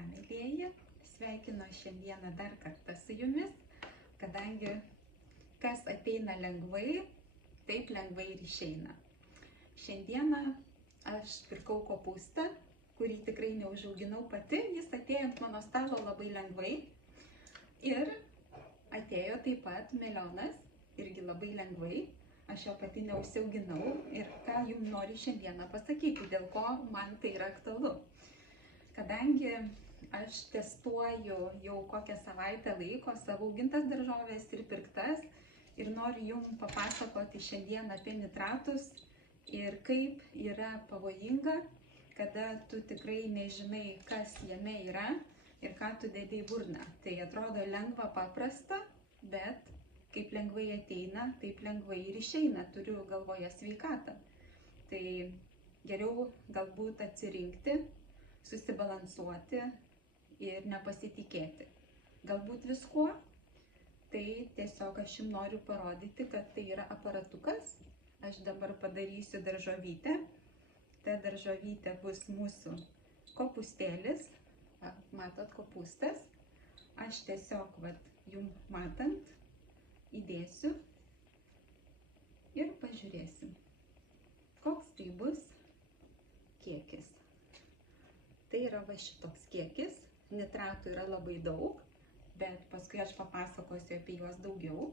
ką, mėlyjeji, sveikinu šiandieną dar kartą su jumis, kadangi kas ateina lengvai, taip lengvai ir išeina. Šiandieną aš pirkau kopūstą, kurį tikrai neužauginau pati, jis atėjo ant mano stalo labai lengvai. Ir atėjo taip pat melionas, irgi labai lengvai. Aš jo pati neužsiauginau ir ką jums noriu šiandieną pasakyti, dėl ko man tai yra aktualu. Kadangi aš testuoju jau kokią savaitę laiko savo augintas daržoves ir pirktas ir noriu jums papasakoti šiandien apie nitratus ir kaip yra pavojinga, kada tu tikrai nežinai, kas jame yra ir ką tu dedi į burną. Tai atrodo lengva, paprasta, bet kaip lengvai ateina, taip lengvai ir išeina, turiu galvoje sveikatą. Tai geriau galbūt atsirinkti, susibalansuoti ir nepasitikėti. Galbūt viskuo, tai tiesiog aš jums noriu parodyti, kad tai yra aparatukas. Aš dabar padarysiu daržovytę. Ta daržovytė bus mūsų kopūstėlis. Matot, kopūstas. Aš tiesiog, jums matant, įdėsiu ir pažiūrėsim, koks tai bus kiekis. Tai yra šitoks kiekis, nitratų yra labai daug, bet paskui aš papasakosiu apie juos daugiau.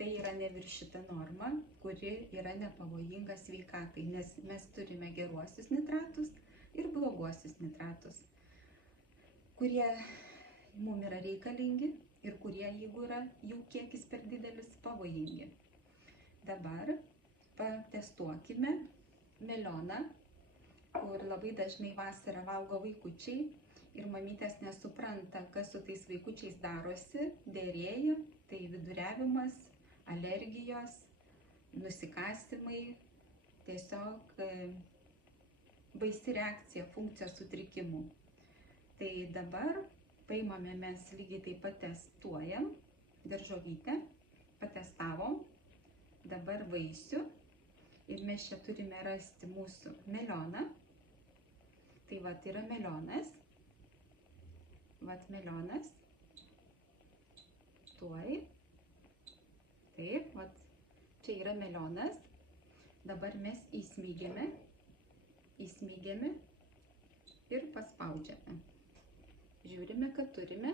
Tai yra neviršyta norma, kuri yra nepavojinga sveikatai, nes mes turime geruosius nitratus ir bloguosius nitratus, kurie mums yra reikalingi ir kurie, jeigu yra jų kiekis per didelis, pavojingi. Dabar patestuokime melioną, kur labai dažnai vasarą valgo vaikučiai ir mamytės nesupranta, kas su tais vaikučiais darosi, derėja, tai viduriavimas, alergijos, nusikastimai, tiesiog baisi reakcija funkcijos sutrikimų. Tai dabar paimame mes lygiai taip pat testuojam daržovytę, patestavom, dabar vaisių ir mes čia turime rasti mūsų melioną. Tai yra melionas, melionas, tuoj, taip, čia yra melionas, dabar mes įsmeigėme ir paspaudžiame. Žiūrime, kad turime,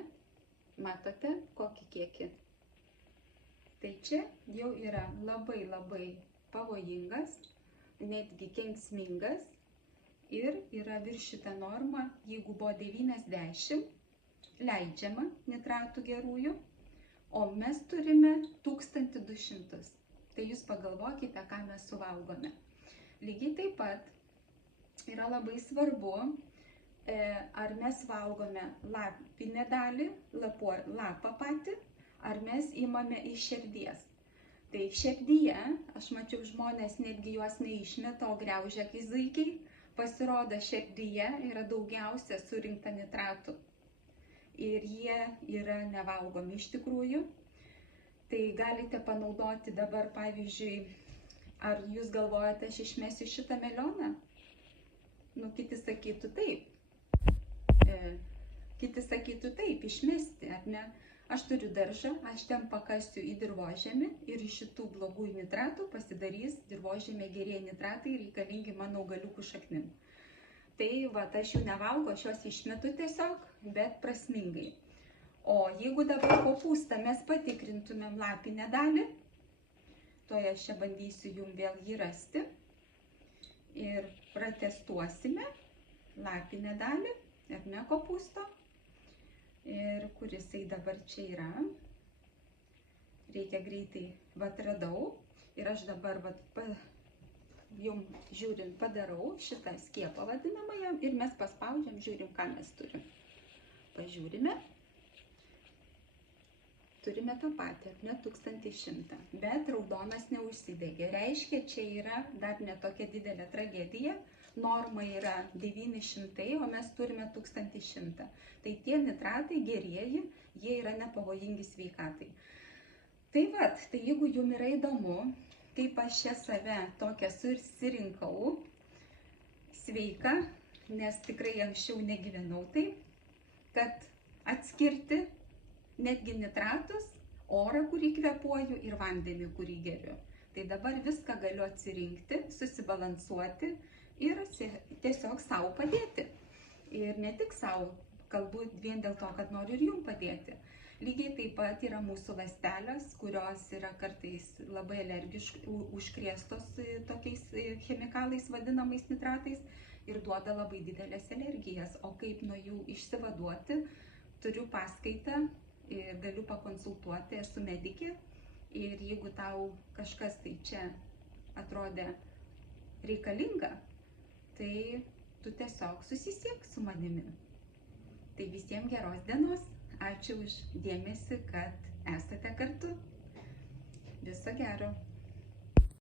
matote, kokį kiekį. Tai čia jau yra labai pavojingas, netgi kenksmingas ir yra viršyta norma, jeigu buvo 90 leidžiama nitratų gerųjų, o mes turime 1200. Tai jūs pagalvokite, ką mes suvalgome. Lygiai taip pat yra labai svarbu, ar mes valgome lapinę dalį, lapą patį, ar mes imame iš šerdies. Tai šerdyje, aš mačiau žmonės netgi juos neišmeta, o griaužia kai zuikiai, pasirodo šerdyje yra daugiausia surinkta nitratų. Ir jie yra nevalgomi iš tikrųjų. Tai galite panaudoti dabar, pavyzdžiui, ar jūs galvojate, aš išmesiu šitą melioną? Kiti sakytų taip. Išmesti, ar ne? Aš turiu daržą, aš ten pakasiu į dirvožemį ir iš šitų blogųjų nitratų pasidarys dirvožemė gerieji nitratai reikalingi mano augaliukų šaknim. Tai aš jų nevalgo, aš juos išmetu tiesiog, bet prasmingai. O jeigu dabar kopūstą mes patikrintumėm lapinę dalį, to aš čia bandysiu jums vėl jį rasti ir pratestuosime lapinę dalį, ar ne, kopūsto. Ir kur jisai dabar čia yra. Reikia greitai, radau. Ir aš dabar, jums žiūrint, padarau šitą skiepą vadinamąją ir mes paspaudžiam, žiūrim, ką mes turim. Pažiūrime. Turime tą patį, ar ne, 1100. Bet raudonas neužsidegė. Reiškia, čia yra dar ne tokia didelė tragedija. Norma yra 900, o mes turime 1100. Tai tie nitratai gerieji, jie yra nepavojingi sveikatai. Tai jeigu jums yra įdomu, kaip aš čia save tokią susirinkau, sveika, nes tikrai anksčiau negyvenau taip, kad atskirti netgi nitratus, orą, kurį kvėpuoju, ir vandenį, kurį geriu. Tai dabar viską galiu atsirinkti, susibalansuoti ir tiesiog savo padėti. Ir ne tik savo, kalbu vien dėl to, kad noriu ir jums padėti. Lygiai taip pat yra mūsų ląstelės, kurios yra kartais labai alergiškai užkrėstos tokiais chemikalais vadinamais nitratais ir duoda labai didelės alergijas. O kaip nuo jų išsivaduoti, turiu paskaitą, galiu pakonsultuoti, esu medikė ir jeigu tau kažkas tai čia atrodė reikalinga, tai tu tiesiog susisiek su manimi. Tai visiems geros dienos. Ačiū už dėmesį, kad esate kartu. Viso gero.